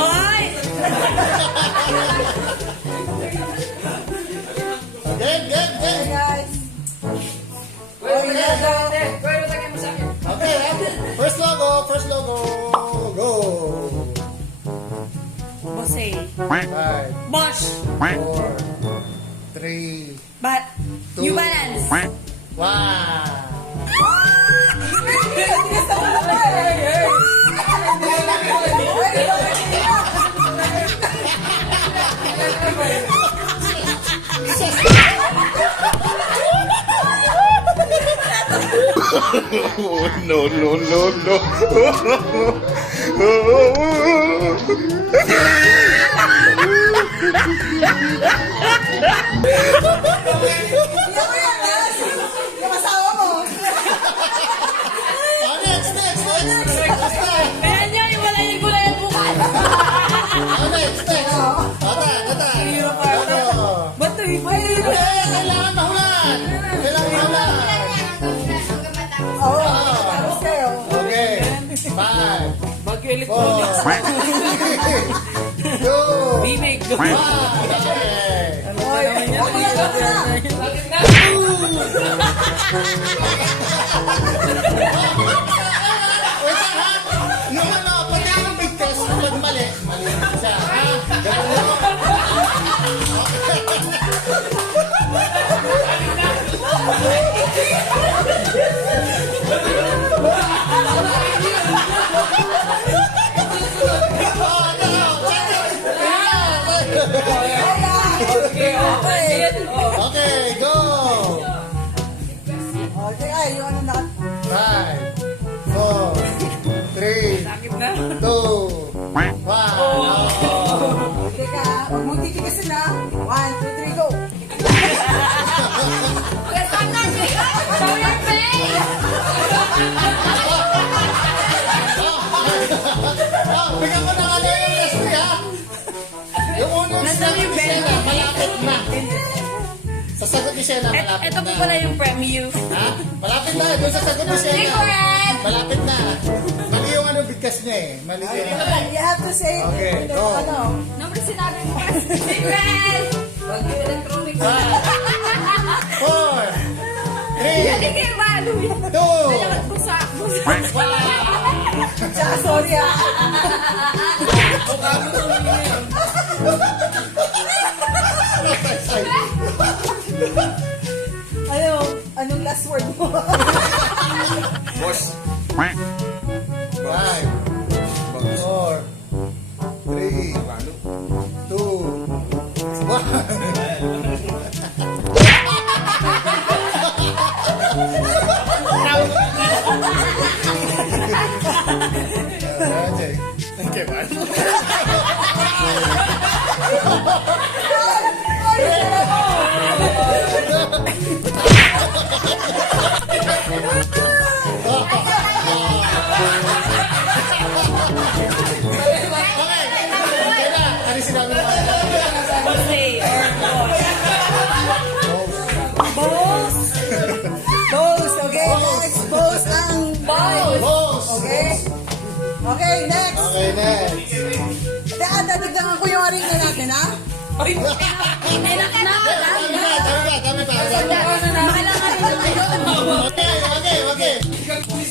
Hoy! Game, game, game. Guys. Okay, first logo, go. Bose. 5, Bosch. 4, 3, But, Two. New Balance. 1. No, no, no, no. Yung asawa mo. Oh, next. Kaya niya, iwala yung gulay ang bukas. Oh, next. Ata. Ba't ito iba yun? Kailangan mahulan. Oo, tapos kayo. Okay. 5, Bagyo 4, electronics. 2, Bimig. 1. Okay. Oy, okay na. Wait lang, ha? Yung ano, pati yung bigkas, pag mali siya, ha? Ganun lang. Okay, go! Okay, ay, yung ano na. 5, 4, 3, Sakit na. 2, 1. Okay ka, huwag mong titigasin na. 1, 2, 3, go. Bigyan ko na nga na yung rest ha. Yung unang Nasaan yung bell? malapit na. Sasagot ni Shena, malapit Ito na. po pala yung premue. Ha? Malapit na. Doon sasagot ni Shena. Secret! Malapit na. Mali yung ano bigkas niya eh. Mali yung You have to say, Okay, go. ano. Number sinabi mo pa. Secret! Bagyo electronics. 4, 3, Hindi kayo malo yun. 2, Busak. 1. Tsaka sorry ah. Anong last word mo? Boss. 5, 4, 3, 2, 1. Okay, man. Ano sinabi mo? Bose or Bosch. Boss, okay, next. Boss ang Boss! Okay? Okay, next. Okay, next. Dadagdagan ko yung arena natin, ha? Ay, enak na. Dami pa. Kailangan rin naman. Okay.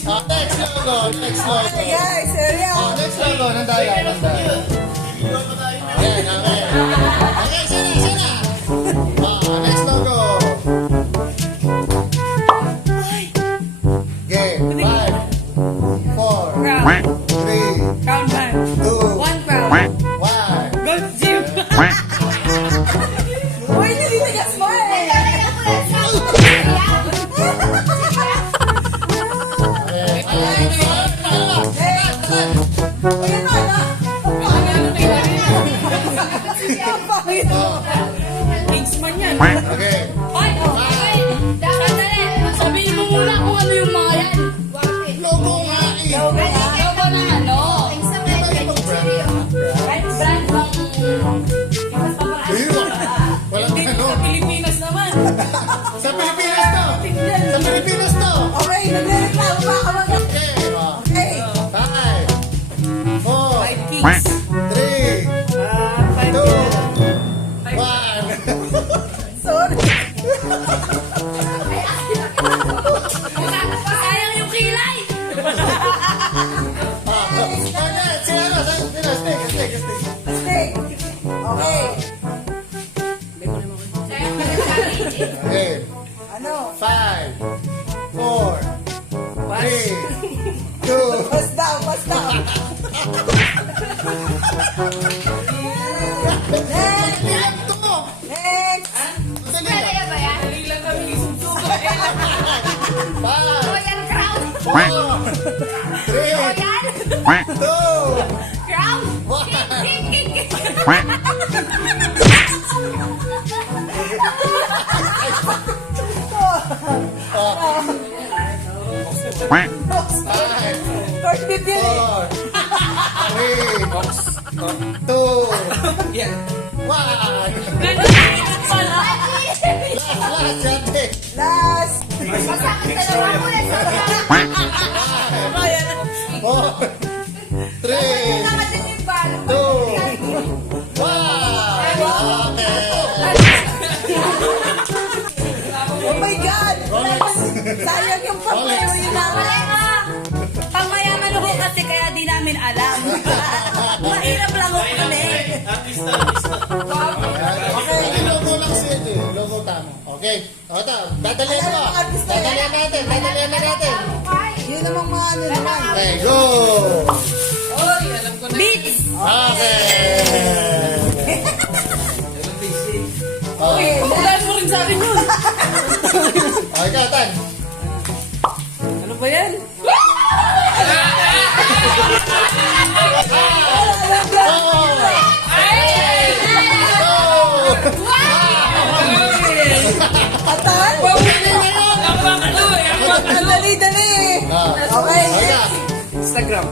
Next logo. Okay, guys, area. Next logo. Nandaya. Okay, sana. Next logo. Game. 5, 4, Crown. 3, Crown man. 2, One crown. 1. Golf gym. Uy, nilitigas mo eh. Uy, ano? Ang pangit mo. Next! Kaya ba yan? O yan, crown. O yan, crown. King, king, king, king. First beat yan eh. 4, 3, 2, 1. Last, ate. Last! Masakit sa lawa ko na sa 4, 3, Tama din yung balo. 2, 1. Okay. Oh my God! Sayang yung pagkayo yun namin. Pangmayaman ako kasi kaya di namin alam. Mahirap lang ako kami. Okay. Logo lang siya ito. Logo tama. Okay. O, ito. Dadalian mo. Dadalian natin. Dadalian na natin. Yun namang mga ano naman. Okay, go. Beats! Okay. Okay, Pakulaan mo rin sa akin yun. Okay, ikaw, Tan. Ano ba yan? Atan? Dali-dali eh. Okay. Instagram.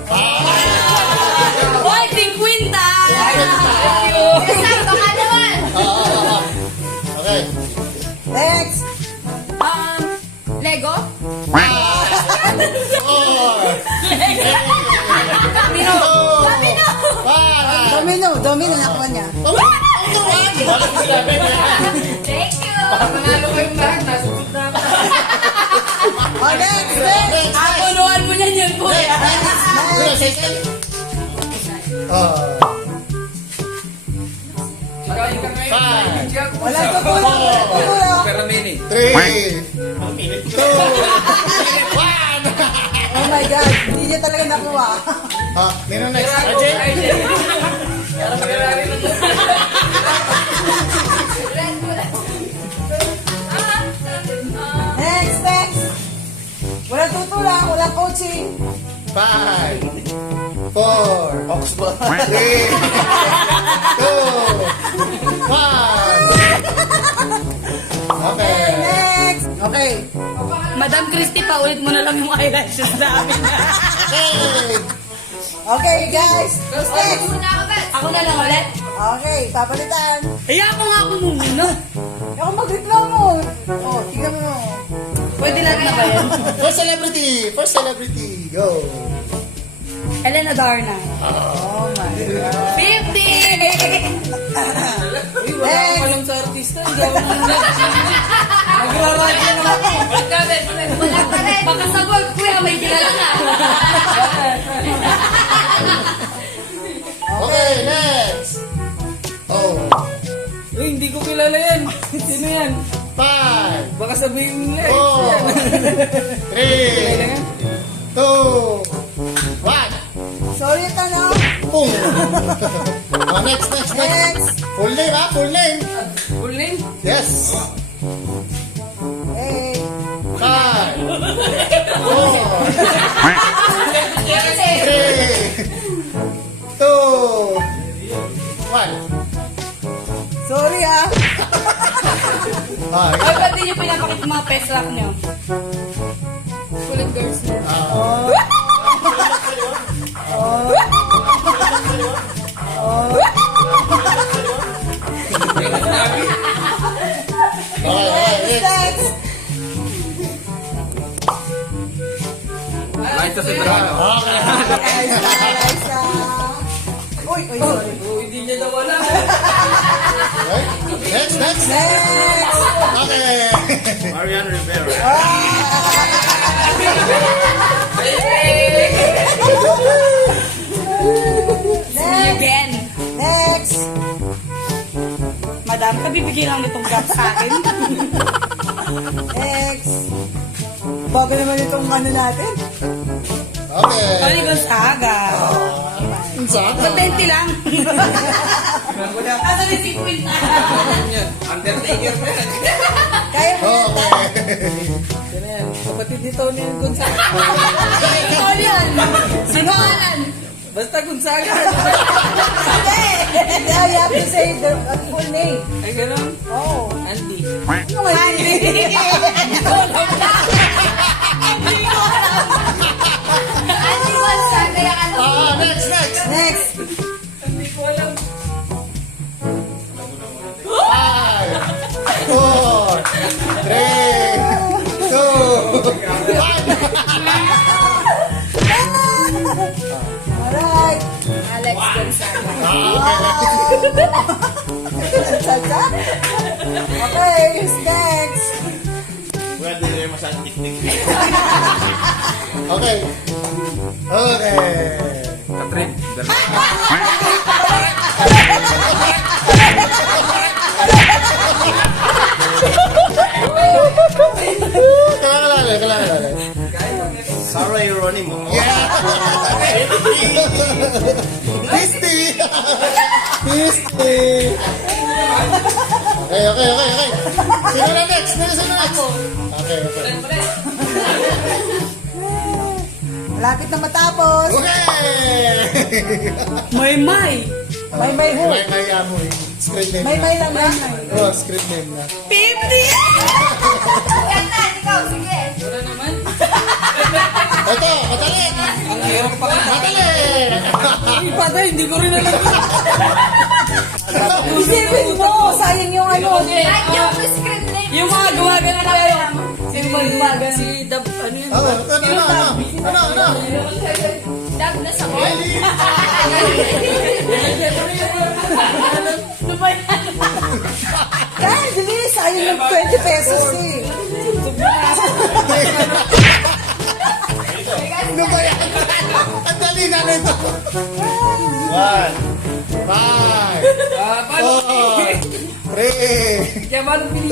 Hoy, Ting Quinta! Sakto ka naman. Okay. Next. Lego? 4, Camino! Domino. Domino nakuha niya. Thank you. Panalo ko yung lahat. Nasusunod na ako. Oh, next. Next. Punuan mo niyan yun, kuya. Wala ko pula. Pero mini. 3, 2, 1. Oh my God. Hindi niya talaga nakuha. Nino next? Next. Wala tutulak. Wala coaching. 5, 4, 3, 2, 1. Okay. Next. Okay. Madam Christy, paulit mo na lang yung eyelashes namin. Okay. Okay, guys. Who's next? Muna ako, Beth. Ako na lang ulit. Okay, papalitan. Kaya ako nga muna. Ako magreklamo. Oh, tignan mo. Pwede lahat na ba yan? First celebrity. Go. Elena Darna. Oh my God. 50! Next. Alam sa artista, hindi ako nagraradyo na ako. Wala pa rin. Baka sa gold, kuya, may kilala ka. Okay, next. Oh. Hindi ko kilala yan. Sino yan? 5, Baka sabihin nila. 4, 3, 2, 1. Sorry, Tano. Boom. Next. Next. Full name, full name. Full name? Yes. Hey. 5, 4, 3, 2, 1. Sorry ah. Ah, Ay, ba't di niyo pinapakita mga peslak niyo? Kulit girls na. Next. Lights sa Verano. Liza. Uy, sorry. Hindi niya daw wala. Next. Next. Okay. Mariano Rivera. Next. Again. Next. Madam, kabibigyan lang nitong gap sa akin. Next. Bago naman itong ano natin. Okay. Tony Gonzaga. Oh my Saan? Sa 20 lang. Asa may 50? Undertaker pa yan. Kaya mo yan. Okay. Yan na yan. Kapatid ni Tony ang Gonzaga. Ikaw yan. Sino alan? Basta Gonzaga. Yeah, you have to say the full name. Ay, gano'n? Oh. Andy. Hindi ko Andy Gonzaga, kaya ano? Next. Next. Hindi ko alam. 5, 4, 3, 2, 1. Alright. Alex Gonzaga. Chacha. Okay, who's next? Pwede rin masyadong tiktik. Okay. Katrin. Kalala. Sarah Geronimo. Yeah. Misty. Okay. Sino na next? Okay. Malapit na matapos. Okay. May. May who? May amoy. Script name May lang yan. Oh, script name na. 50! Ganda, ikaw, sige. Wala naman. Ito, madali. Ang hirap pa rin. Madali. Ay, patay, hindi ko rin alam. Isipin mo, sayang yung ano. Kahit yung script name. Yung mga gumagana na kayo. Sino ba gumagana? Si Dab, ano yun? Ano? Dab na sa ko. Kaya, bilis. Sayang yung 20 pesos eh. Ano ba yan? Ang dali na nito. 1, 5, Paano? 4, 3, Kaya paano 2, pinili?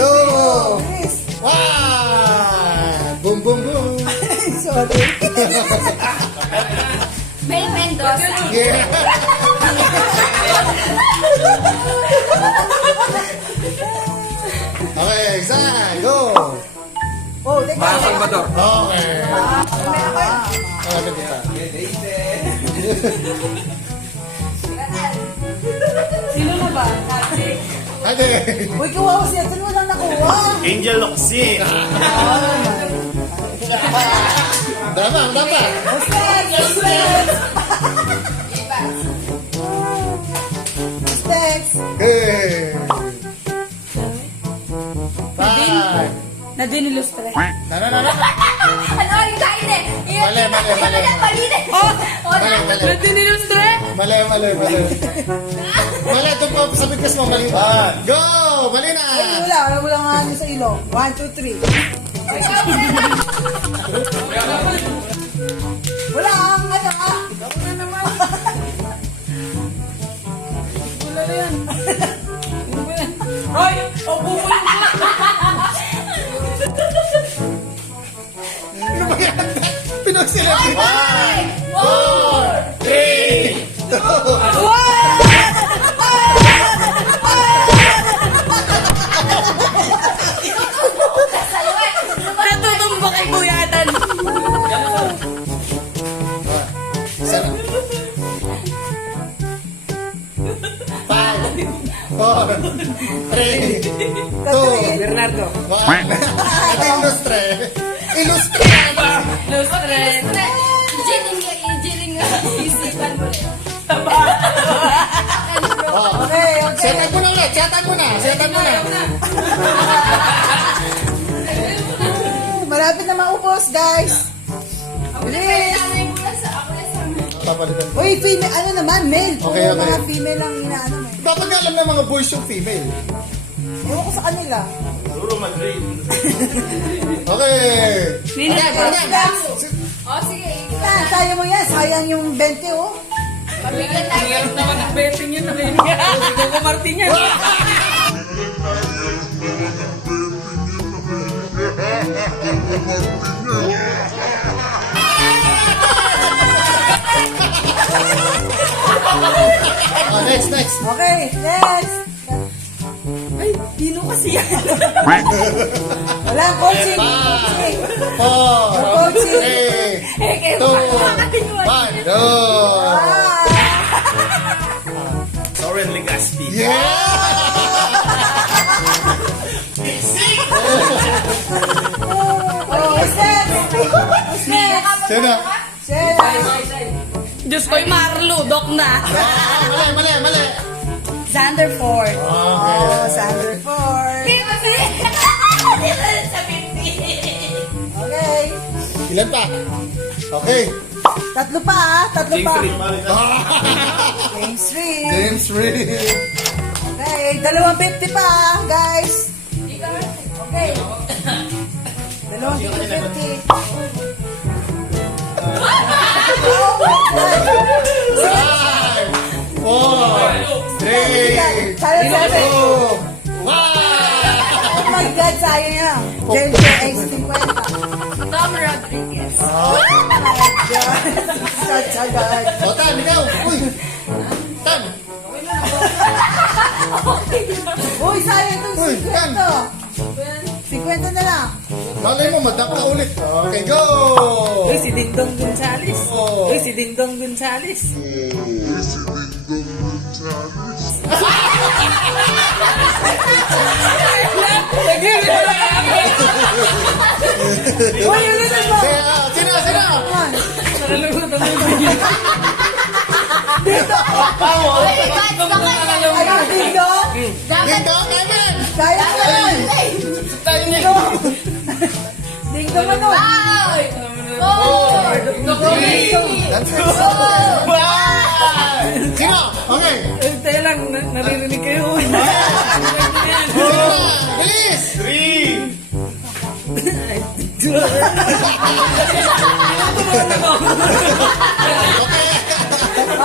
1. Boom. Sorry. May Mendoza. Yeah. Okay, isa, go. Oh, teka. Salvador. Okay. Ano kita? Sino na ba? Ate. Uy, kawawa siya. Saan mo lang nakuha? Angel Loxie. Dama. Who's next? Okay. 5. Nadinilustre. No. Ano yung kain eh? Mali. Mali. Oh! Mali. Nadinilustre? Mali. Mali, ito po sa bigkas mo, mali. Go! Mali na! Ay, wala nga ano sa ilong. 1, 2, 3. Wala ang ano ah. Wala naman. Wala na yan. Ano ba yan? Ay! Oh, bumuli na! Ano ba yan? Pinagsilat. 5, 4, 3, 2, Natutumba kay Kuyatan. Sana. 5, 4, 3, 2, Bernardo. 1. Ito ilustre. Ilustre! Lustre. Jiling isipan mo rin. Okay. Setan mo na ulit. Setan mo na. Malapit na maubos, guys. Bilis. Papalitan. Uy, female, ano naman, male. Puro Okay. mga female ang inaano mo. Dapat nga alam ng mga boys yung female. Ewan ko sa kanila. Puro Madrid. Okay. O, sige. Kaya mo yan. Sayang yung 20, oh. Pabigyan Ang tayo. hirap naman ang betting yun. Ikaw ko Martin yan. Next. Okay, next. Ay, Dino kasi yan. Wala, coaching. Five, Coaching. 4, Coaching. 3, 2, 1, go! Soren Legaspi. Yeah! Oh, who's next? Who's next? Sino? Sheila. Diyos ko, Marlo, dok na. Mali. Xander Ford. Okay. Oh, Sandra Ford. Di ba sa 50? Okay. Ilan pa? Okay. Tatlo pa ah. Tatlo pa. James James Reed. James Reed. Okay, 250 pa ah, guys. Okay. 250. Five, 4, 3, Sayang, sayang. 2, 1. Oh my God, sayang yan. James Reed, 50. Tom Rodriguez. Oh my God. Such a God. O, Tan, ikaw. Uy. Tan. Uy, sayang itong Uy, 50. 50 na lang. Malay mo, madap na ulit. Okay, go! Uy, si Dingdong Gonzales. Oh. Uy, si Dingdong Gonzales. Uy, yun na mo. Sino? Nakalimutan mo ba yun? Ano, Dingdong? Dito, Kevin! Sayang naman. Dingdong ano? That's it. Sino? Okay. Tayo lang, naririnig kayo. Sino na? Bilis! 3.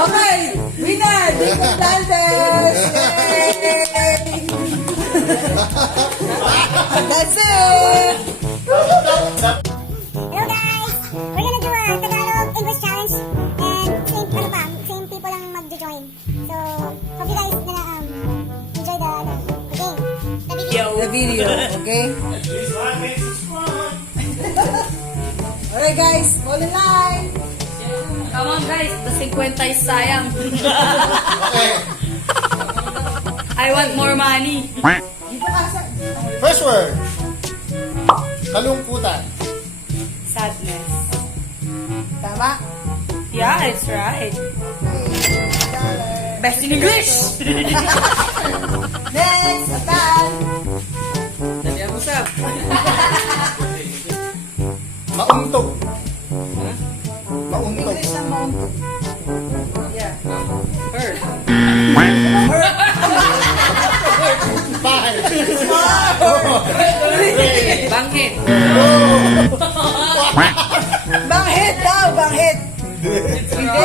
Okay, winner, Dingdong Dantes! Yay! That's it! Hello guys! We're gonna do a Tagalog English challenge and same people lang mag-join. So, hope you guys gonna enjoy the game. The video, okay? Alright guys, fall in line! Come on guys, the 50 is sayang. Okay. I want more money. Dito ka sa... First word. Kalungkutan. Sadness. Tama? Yeah, it's right. $1. Best in English! Next, Atan! Mauntog. Mauntog. English na mauntog. Yeah. Five. Bangkit. Banghit daw, banghit! Hindi.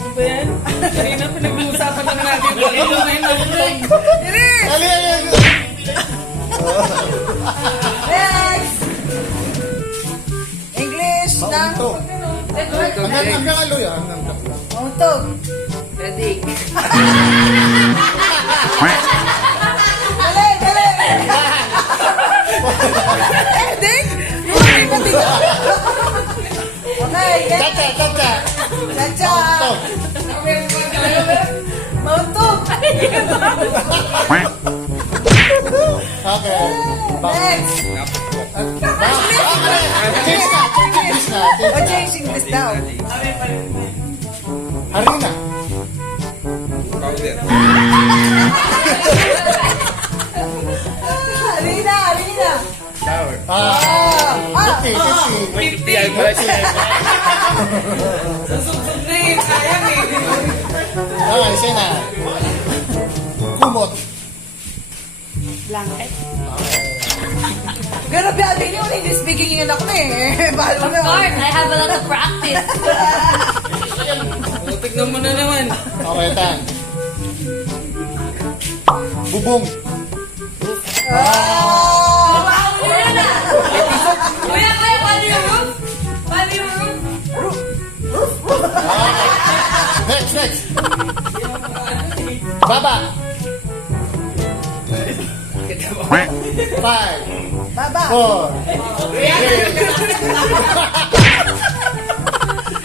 Ano ba yan? Kanina pinag-uusapan lang natin. Kanina may nangutong. Ali. Next! English na Mauntog. Hanggang aloy ah. mauntog. Ready? Dali, dali! Ending? Okay, pati ka. Okay, next. Tata. Chacha! Mauntog! Okay. Next! Change na. O, change English daw. Harina. Harina! Okay. Susubsub na yun. Sayang eh. Okay, siya na. Kumot. Blanket. Pero biyabi niyo, English speaking yun ako na eh. Bahal mo Of na. course, I have a lot of practice. Tignan mo na naman. Okay, Tan. Bubong. Wow, yun na. Kuya, paano yung roof? Paano yung roof? Next. Baba. 5, Baba. 4,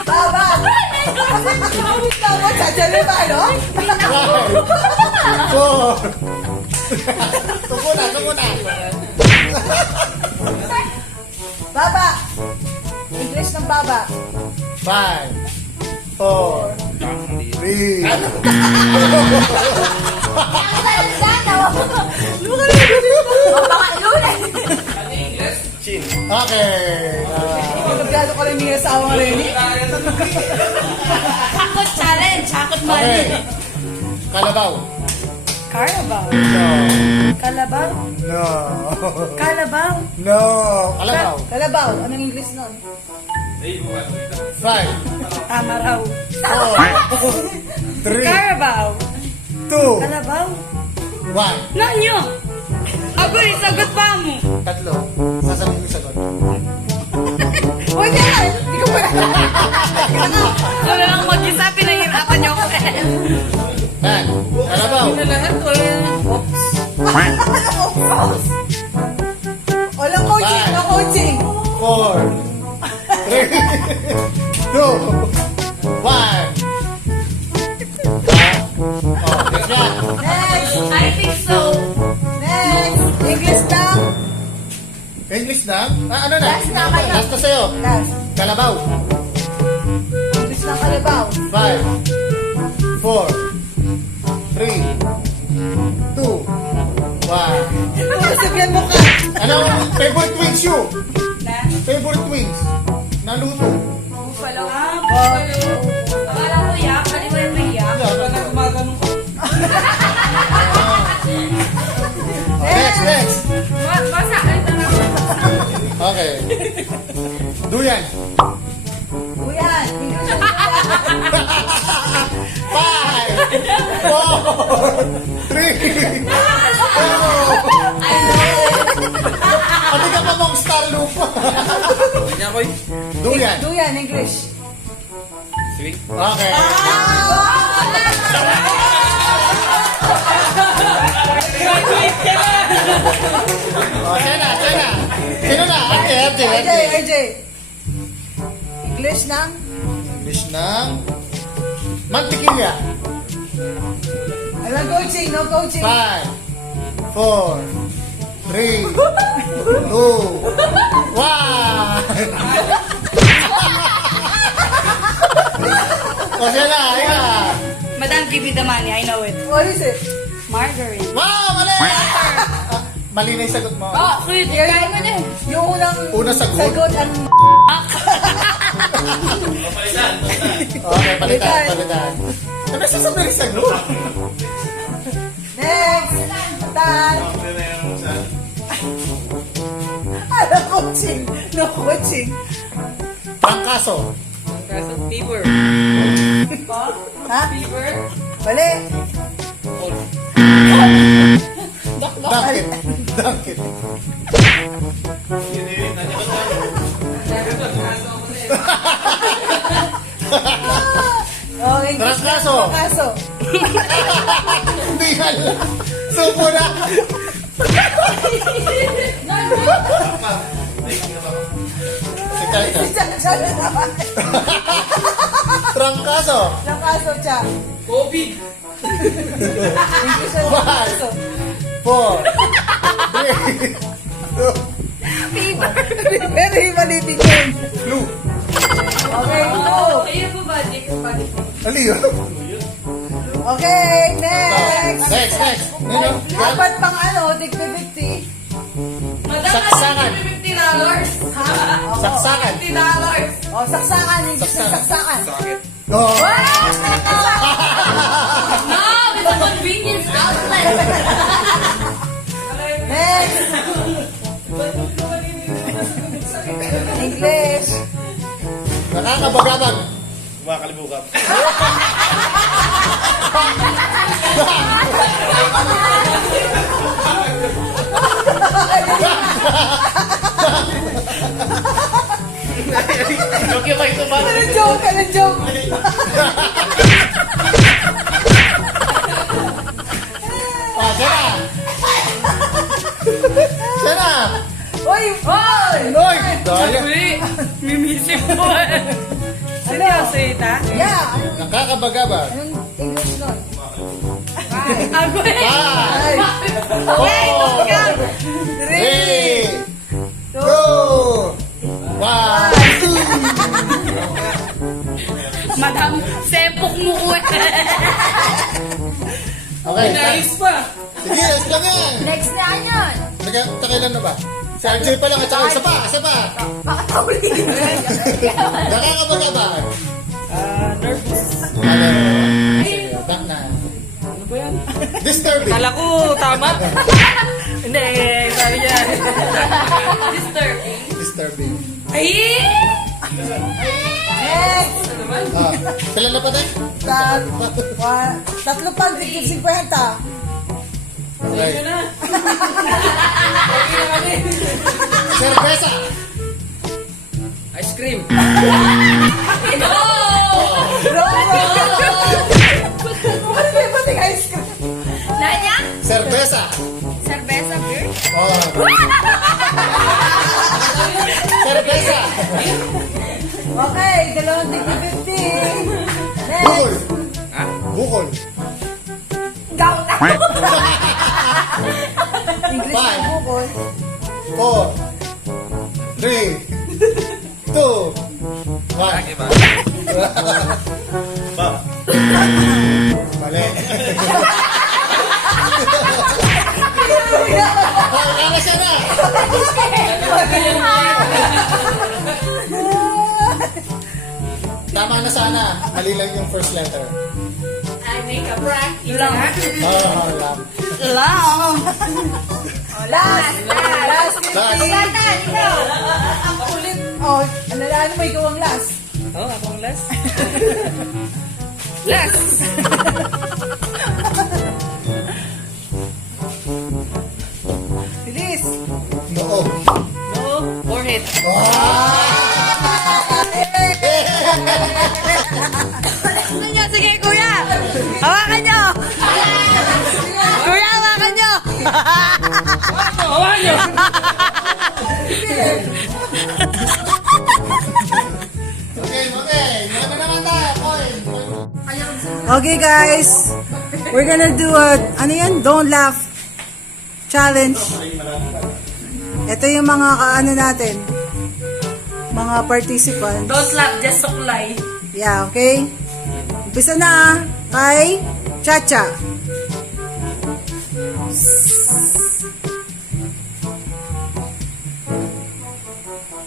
Baba. Wait lang mo, Chachari ba, no? 4. Tuko na. Baba. English ng baba. 5, 4, 3. Okay. Nagkado ka rin niya sa awang rin. Hakot challenge. Hakot mali. Okay. Kalabaw. Carabao. No. Kalabaw. No. Kalabaw. No. Kalabaw. Kalabaw. Anong English nun? 5, Tama raw. 4, 3, Carabao. 2, Kalabaw. 1. Nanyo. Agoy, sagot pa mo. Tatlo. Sasabihin ko yung sagot. Huwag na! Hindi ko pala. Wala lang mag-isa, pinahirapan niyo ako. Yan. Kalabaw. Walang coaching, no coaching. 4, 3, 2, 1. Oh, next yan. Next. I think so. Next. English lang. English na? Ano na? Last na kayo. Last na sa'yo. Last. Kalabaw. English lang kalabaw. 5, 4, 3, 2, 1. Sabihan mo ka. Ano? Favorite wings you? Favorite wings? Naluto. Buffalo. Buffalo. Akala ko yak. Kaliwa yung yak. Next. Basa. Ay, tanong. Okay. Duyan. Uyan. English lang. 5, 4, 3, 2. Pati ka pa mong star loop. Duyan. Duyan, English. Okay. Oh, Chena. Sino na? RJ. RJ. English ng English ng mantikilya. walang coaching, no coaching. 5, 4, 3, 2, 1. O siya na, Madam, give me the money. I know it. What is it? Margarine. Wow, mali! Mali na yung sagot mo. Oh, kulit. Kaya mo na. Yung Unang sagot. sagot ang Okay, palitan. Ano sasabihin yung sagot? next. Tan. Ano coaching? No coaching. Trangkaso. Ha? Bali. Dunkit. Oh, English Trangkaso. Trangkaso. Hindi alam. Supo na. Si Kaita. Siya na naman. Trangkaso. Trangkaso siya. COVID. English na Trangkaso. 4, 3, 2, Very malitin yun. blue. Okay, go. Ayun po ba? Di ko pa. Ali yun. Okay, next. Next. Nino? Dapat pang ano, tig 50. Madam, Saksakan. $50. Ha? Oo. Saksakan. $50. Oh, saksakan. English na saksakan. Oh. No, it's a convenience outlet. Next. English. Nakakabagabag. Kumakalibukan. Joke yung ito ba? Ano joke? Ano joke? Daya. Uy, mimisip mo eh. Seryoso ita? Yeah. Nakakabagabag. Anong English nun? Ako eh. 5, Okay, 4, 3, 2, 1. Madam, sepok mo ko eh. Okay, Nice pa. sige, let's lang yan. Next na yun. Nagkakailan na ba? Si RJ pa lang at saka isa pa, isa pa. Baka tauli. Nakakabagabag. Nervous. Ano? Sige, back na. Ano ba yan? Disturbing. Kala ko tama. Hindi, sabi niya. Disturbing. Disturbing. Ay! Next. Ah, pila na pa tayo? Tatlo pa, tigil 50. Okay. Cerveza. Ice cream. No! Ano ba yung pating ice cream? Nanya? Cerveza. Cerveza beer? Oh. Cerveza. Okay, dalawang tigil 50. Bukol. Next. Bukol. Gout. English Five. na bukol. 4, 3, 2, 1. Ba? Ba? Mali. Oh, wala na siya na. Tama na sana. Mali lang yung first letter. I make a practice. Oh, lam. Lang. Last. Last 50. Last. Ulit. Oh, ano mo, ikaw ang last. Oh, akong last. Last. Bilis. Noo. No, forehead. Sige, kuya. Hawakan nyo. Kuya, hawakan nyo. Hawakan niyo. Okay. Meron na naman tayo. Point. Okay, guys. We're gonna do a, ano yan? Don't laugh challenge. Ito yung mga ano natin. Mga participants. Don't laugh, just suklay. Yeah, okay? Umpisa na kay Chacha.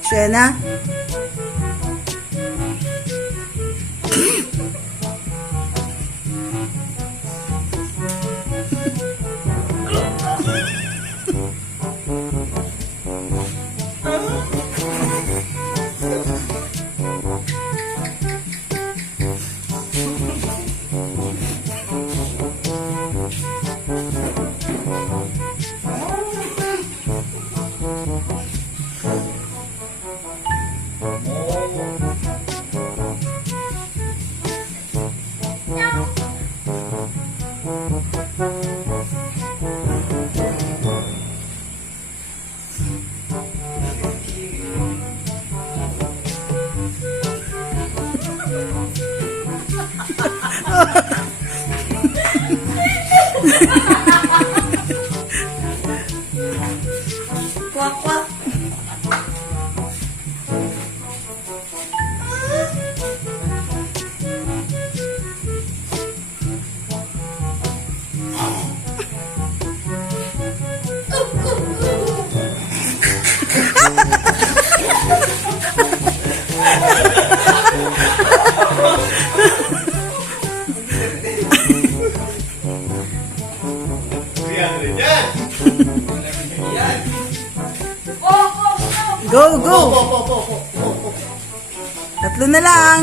Siya na. Kwak, kwak. Go, go! Tatlo na lang.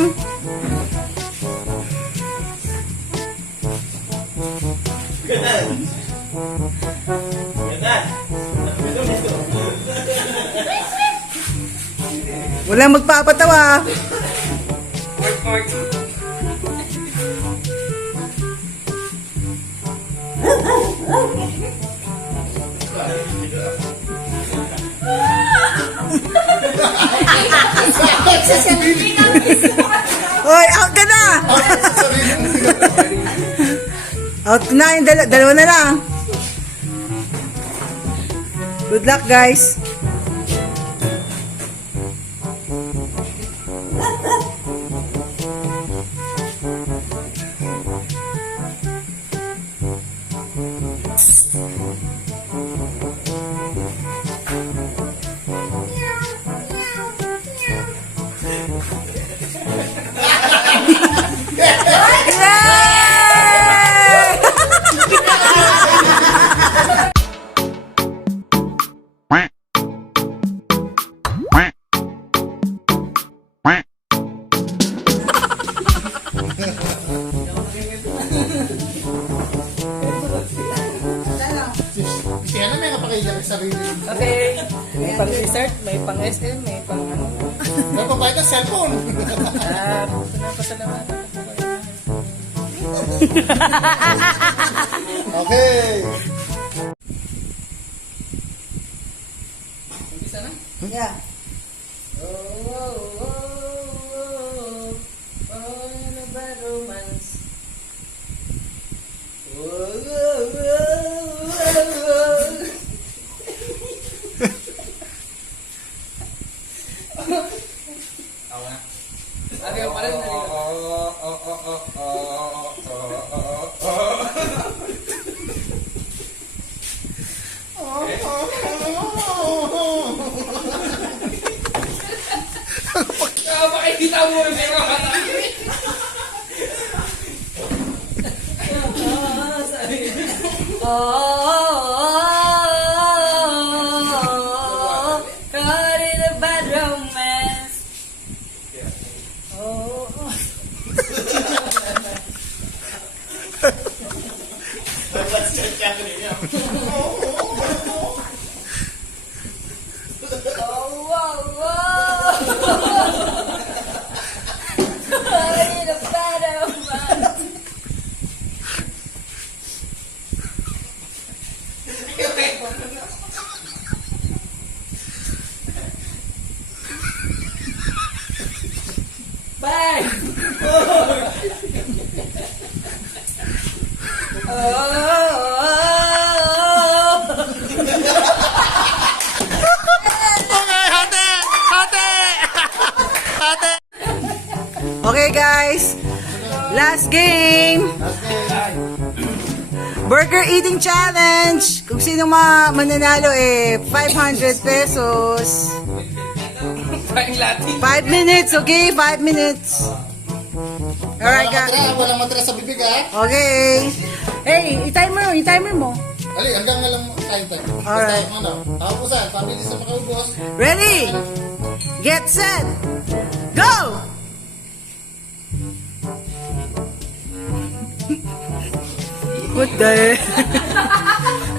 Walang magpapatawa. Hoy, out ka na! Out na, yung dalawa na lang. Good luck, guys. Siya na may kapakailan sa sarili. Okay. May pang dessert, may pang SM, may pang ano. Napabayad ng cellphone. Pinapasalamatan ko po kayo. Okay. Umpisa na? Yeah. Ano ba romance? Ako na. Sabi ko pala makikita mo rin yung mga bata. Caught in a bad romance. Caught in a bad romance. Bye! Okay, guys. Last game. Burger eating challenge. Kung sino mananalo 500 pesos. Paing Latin. 5 minutes, okay? 5 minutes. Alright, guys. Walang matira sa bibig, ha? Okay. Hey, i-timer mo. Ali, hanggang alam mo time. Alright. Tapusan, pabilis sa makaubos. Ready? Get set. Go! What the?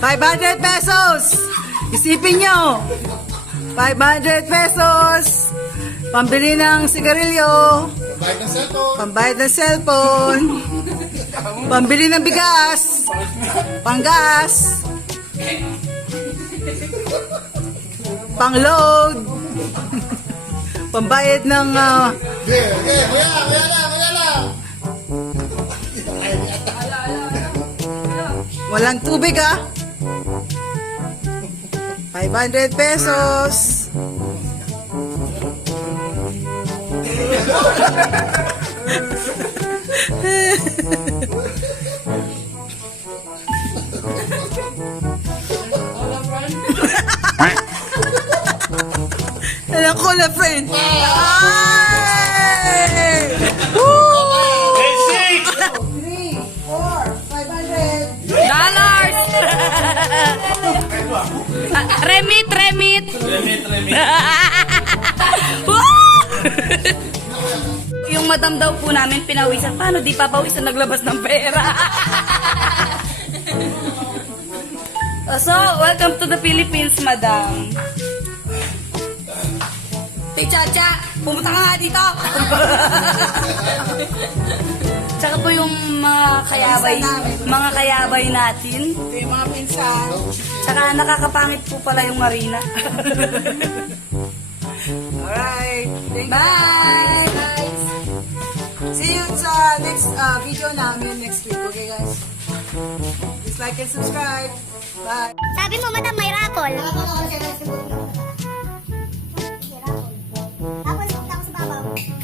500 pesos! Isipin nyo! 500 pesos! Pambili ng sigarilyo, Bayad ng cellphone. pambayad ng cellphone, pambili ng bigas, panggas, pangload, pambayad ng Okay, kuya lang. walang tubig 500 pesos. Alam ko na, friend. Ay! Woo! 3, 4, 500. Dollars! Remit! Woo! Yung madam daw po namin pinawisan. Paano di papawisan naglabas ng pera? So, welcome to the Philippines, madam. Hey, Chacha, pumunta ka nga dito. Tsaka po yung mga kayabay natin. Ito yung mga pinsan. Tsaka nakakapangit po pala yung marina. Alright. Thank you, Bye! guys. See you sa next video namin next week. Okay, guys? Please like and subscribe. Bye! Sabi mo, madam, may raffle.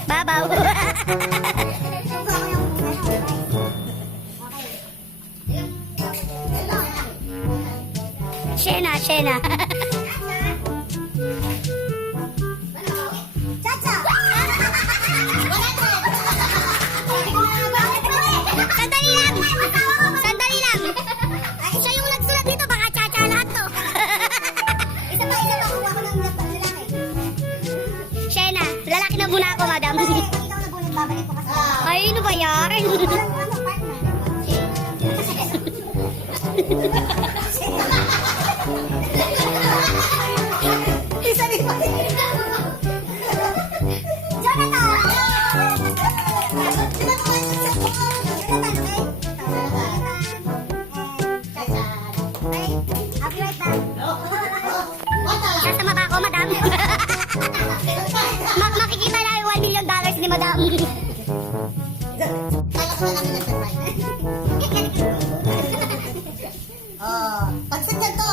Babaw. Shena, Shena. Chacha! Sandali lang! Sandali lang! Ay, siya yung nagsulat dito, baka chacha lahat to. Isa pa, kuha ko ng lalaki. Shena, lalaki na muna ako, madam. Ikaw na muna, babalik ko kasi. Ay, ano ba yan? Isa rin pa. Sasama ba ako, madam? Makikita na yung $1 million ni madam. Oh, pagsadyan to.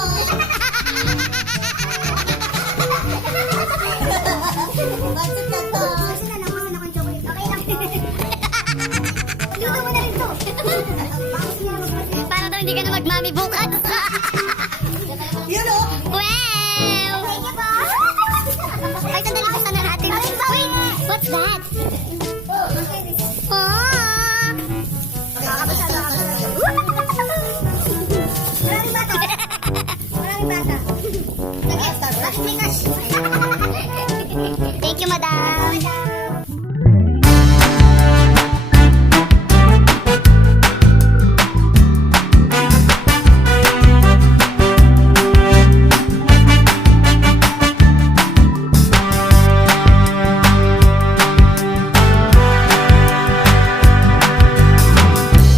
Pagsadyan to. Sila na ako ng chocolate. Okay lang. Luto mo na rin to. Para daw hindi ka na magmami bukas. Yun o! Well! Thank you po! Ay, sandali, buksan na natin. Wait, what's that? Oh! Maraming bata. Maraming bata. Sige, bakit may cash? Thank you, madam.